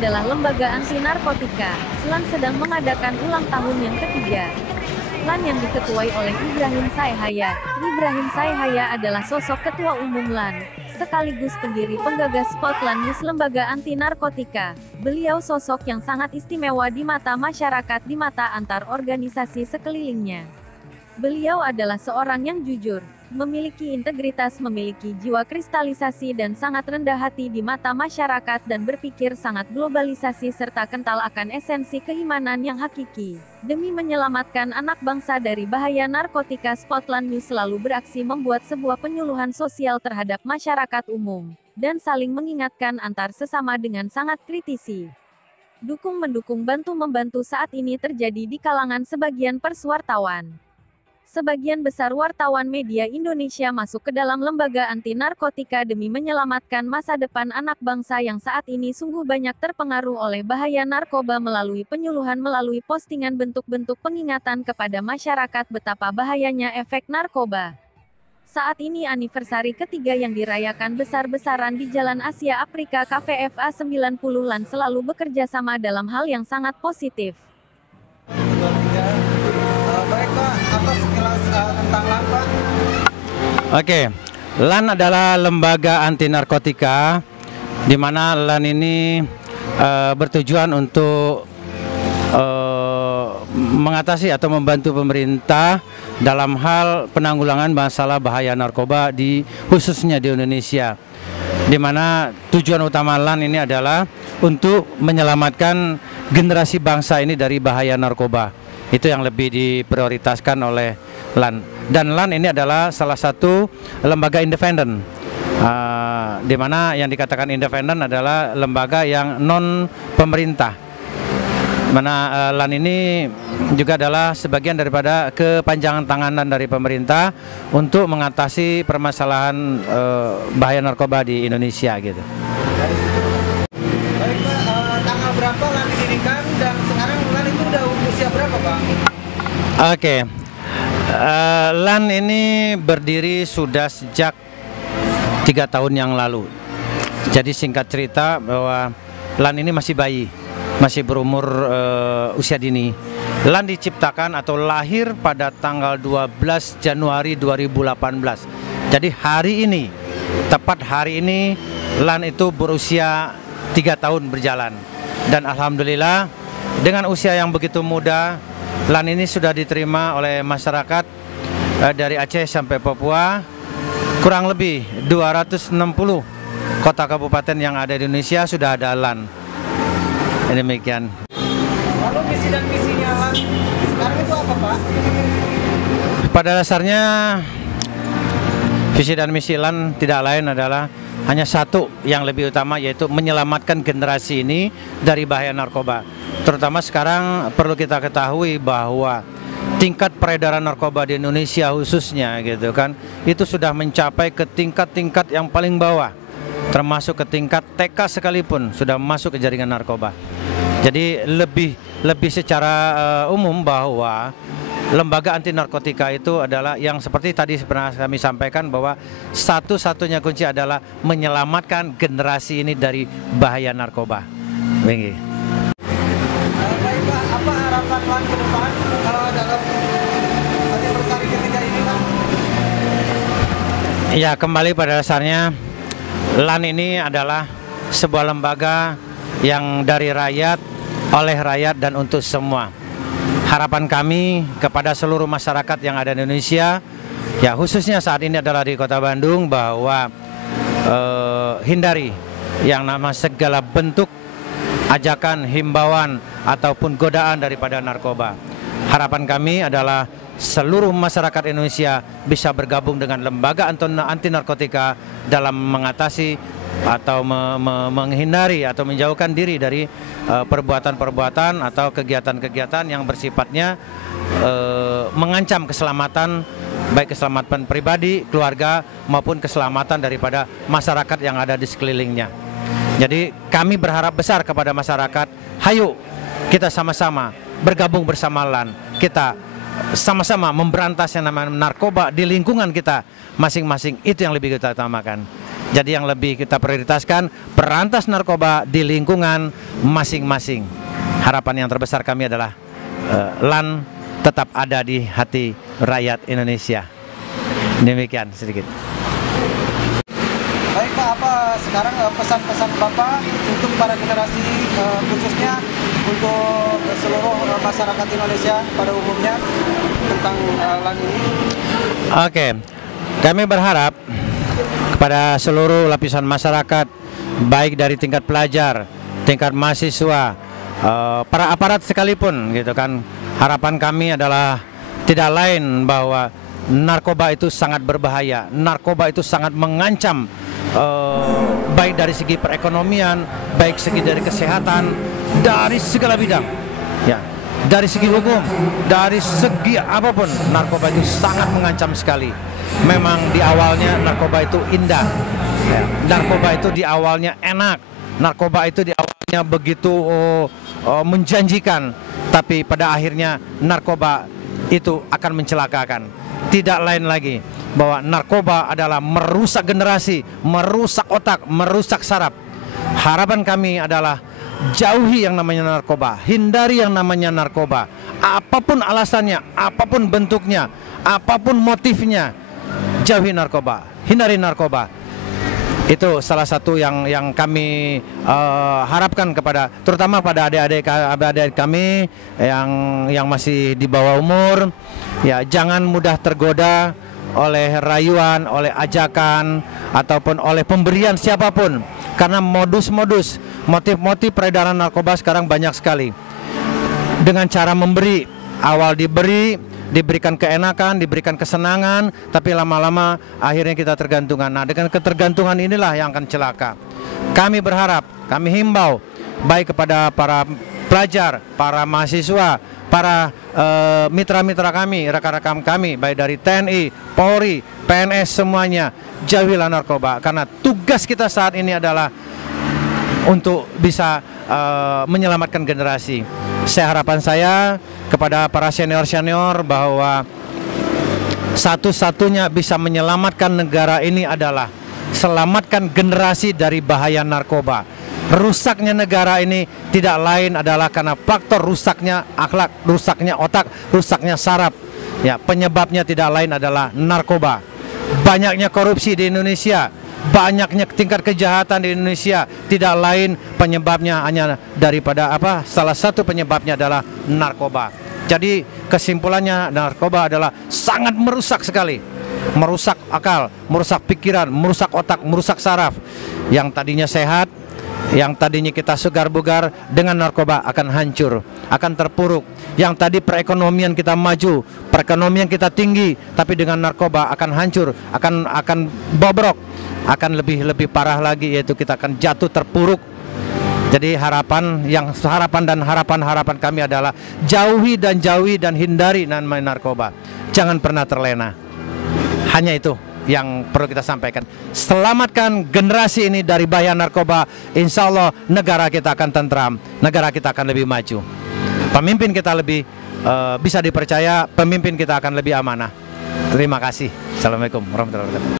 adalah lembaga anti narkotika. LAN sedang mengadakan ulang tahun yang ketiga. LAN yang diketuai oleh Ibrahim Saehaya. Ibrahim Saehaya adalah sosok ketua umum LAN, sekaligus pendiri penggagas Spotland News, lembaga anti narkotika. Beliau sosok yang sangat istimewa di mata masyarakat, di mata antar organisasi sekelilingnya. Beliau adalah seorang yang jujur, memiliki integritas, memiliki jiwa kristalisasi dan sangat rendah hati di mata masyarakat dan berpikir sangat globalisasi serta kental akan esensi keimanan yang hakiki. Demi menyelamatkan anak bangsa dari bahaya narkotika, Spotland News selalu beraksi membuat sebuah penyuluhan sosial terhadap masyarakat umum, dan saling mengingatkan antar sesama dengan sangat kritisi. Dukung-mendukung, bantu-membantu saat ini terjadi di kalangan sebagian perswartawan. Sebagian besar wartawan media Indonesia masuk ke dalam lembaga anti narkotika demi menyelamatkan masa depan anak bangsa yang saat ini sungguh banyak terpengaruh oleh bahaya narkoba melalui penyuluhan, melalui postingan, bentuk-bentuk pengingatan kepada masyarakat betapa bahayanya efek narkoba. Saat ini anniversary ketiga yang dirayakan besar-besaran di Jalan Asia Afrika, KVFA 90 LAN selalu bekerja sama dalam hal yang sangat positif. Baik Pak, apa sekilas tentang LAN Pak? Oke, LAN adalah lembaga anti narkotika, di mana LAN ini bertujuan untuk mengatasi atau membantu pemerintah dalam hal penanggulangan masalah bahaya narkoba khususnya di Indonesia. Di mana tujuan utama LAN ini adalah untuk menyelamatkan generasi bangsa ini dari bahaya narkoba. Itu yang lebih diprioritaskan oleh LAN. Dan LAN ini adalah salah satu lembaga independen, di mana yang dikatakan independen adalah lembaga yang non pemerintah. Mana LAN ini juga adalah sebagian daripada kepanjangan tangan dari pemerintah untuk mengatasi permasalahan bahaya narkoba di Indonesia gitu. Baik Pak, tanggal berapa LAN didirikan dan sekarang LAN itu udah usia berapa Pak? Oke, LAN ini berdiri sudah sejak 3 tahun yang lalu. Jadi singkat cerita bahwa LAN ini masih bayi, masih berumur usia dini. LAN diciptakan atau lahir pada tanggal 12 Januari 2018. Jadi hari ini, tepat hari ini, LAN itu berusia 3 tahun berjalan. Dan alhamdulillah dengan usia yang begitu muda, LAN ini sudah diterima oleh masyarakat dari Aceh sampai Papua. Kurang lebih 260 kota kabupaten yang ada di Indonesia sudah ada LAN. Demikian. Lalu misi dan misinya LAN sekarang itu apa Pak? Pada dasarnya visi dan misi LAN tidak lain adalah hanya satu yang lebih utama, yaitu menyelamatkan generasi ini dari bahaya narkoba. Terutama sekarang perlu kita ketahui bahwa tingkat peredaran narkoba di Indonesia khususnya gitu kan, itu sudah mencapai ke tingkat-tingkat yang paling bawah, termasuk ke tingkat TK sekalipun sudah masuk ke jaringan narkoba. Jadi lebih secara umum bahwa lembaga anti narkotika itu adalah yang seperti tadi pernah kami sampaikan, bahwa satu-satunya kunci adalah menyelamatkan generasi ini dari bahaya narkoba. Baik Pak, apa harapan LAN ke depan dalam anniversary ketiga ini Pak? Ya, kembali pada dasarnya LAN ini adalah sebuah lembaga yang dari rakyat, oleh rakyat, dan untuk semua. Harapan kami kepada seluruh masyarakat yang ada di Indonesia, ya khususnya saat ini adalah di Kota Bandung, bahwa hindari yang nama segala bentuk ajakan, himbauan, ataupun godaan daripada narkoba. Harapan kami adalah seluruh masyarakat Indonesia bisa bergabung dengan lembaga anti narkotika dalam mengatasi atau menghindari atau menjauhkan diri dari perbuatan-perbuatan atau kegiatan-kegiatan yang bersifatnya mengancam keselamatan, baik keselamatan pribadi, keluarga, maupun keselamatan daripada masyarakat yang ada di sekelilingnya. Jadi kami berharap besar kepada masyarakat, hayu kita sama-sama bergabung bersama LAN, kita sama-sama memberantas yang namanya narkoba di lingkungan kita masing-masing. Itu yang lebih kita utamakan. Jadi yang lebih kita prioritaskan berantas narkoba di lingkungan masing-masing. Harapan yang terbesar kami adalah LAN tetap ada di hati rakyat Indonesia. Demikian sedikit. Baik Pak, apa sekarang pesan-pesan Bapak untuk para generasi khususnya untuk seluruh masyarakat Indonesia pada umumnya tentang LAN ini? Oke, kami berharap kepada seluruh lapisan masyarakat, baik dari tingkat pelajar, tingkat mahasiswa, para aparat sekalipun, gitu kan. Harapan kami adalah tidak lain bahwa narkoba itu sangat berbahaya, narkoba itu sangat mengancam, baik dari segi perekonomian, baik segi dari kesehatan, dari segala bidang, ya, dari segi hukum, dari segi apapun, narkoba itu sangat mengancam sekali. Memang di awalnya narkoba itu indah, ya. Narkoba itu di awalnya enak, narkoba itu di awalnya begitu menjanjikan, tapi pada akhirnya narkoba itu akan mencelakakan. Tidak lain lagi bahwa narkoba adalah merusak generasi, merusak otak, merusak saraf. Harapan kami adalah jauhi yang namanya narkoba, hindari yang namanya narkoba. Apapun alasannya, apapun bentuknya, apapun motifnya, jauhi narkoba, hindari narkoba. Itu salah satu yang kami harapkan kepada, terutama pada adik-adik kami yang masih di bawah umur. Ya, jangan mudah tergoda oleh rayuan, oleh ajakan, ataupun oleh pemberian siapapun. Karena modus-modus, motif-motif peredaran narkoba sekarang banyak sekali. Dengan cara memberi, awal diberikan keenakan, diberikan kesenangan, tapi lama-lama akhirnya kita tergantungan. Nah, dengan ketergantungan inilah yang akan celaka. Kami berharap, kami himbau baik kepada para pelajar, para mahasiswa, para mitra-mitra kami, rekan-rekan kami, baik dari TNI, Polri, PNS, semuanya, jauhilah narkoba. Karena tugas kita saat ini adalah untuk bisa menyelamatkan generasi. Harapan saya kepada para senior-senior bahwa satu-satunya bisa menyelamatkan negara ini adalah selamatkan generasi dari bahaya narkoba. Rusaknya negara ini tidak lain adalah karena faktor rusaknya akhlak, rusaknya otak, rusaknya saraf. Ya, penyebabnya tidak lain adalah narkoba. Banyaknya korupsi di Indonesia, banyaknya tingkat kejahatan di Indonesia, tidak lain penyebabnya hanya daripada apa? Salah satu penyebabnya adalah narkoba. Jadi kesimpulannya, narkoba adalah sangat merusak sekali. Merusak akal, merusak pikiran, merusak otak, merusak saraf. Yang tadinya sehat, yang tadinya kita segar bugar, dengan narkoba akan hancur, akan terpuruk. Yang tadi perekonomian kita maju, perekonomian kita tinggi, tapi dengan narkoba akan hancur, akan bobrok, akan lebih parah lagi, yaitu kita akan jatuh terpuruk. Jadi harapan kami adalah jauhi dan hindari namanya narkoba. Jangan pernah terlena. Hanya itu yang perlu kita sampaikan. Selamatkan generasi ini dari bahaya narkoba. Insya Allah negara kita akan tentram, negara kita akan lebih maju. Pemimpin kita lebih bisa dipercaya, pemimpin kita akan lebih amanah. Terima kasih. Assalamualaikum warahmatullahi wabarakatuh.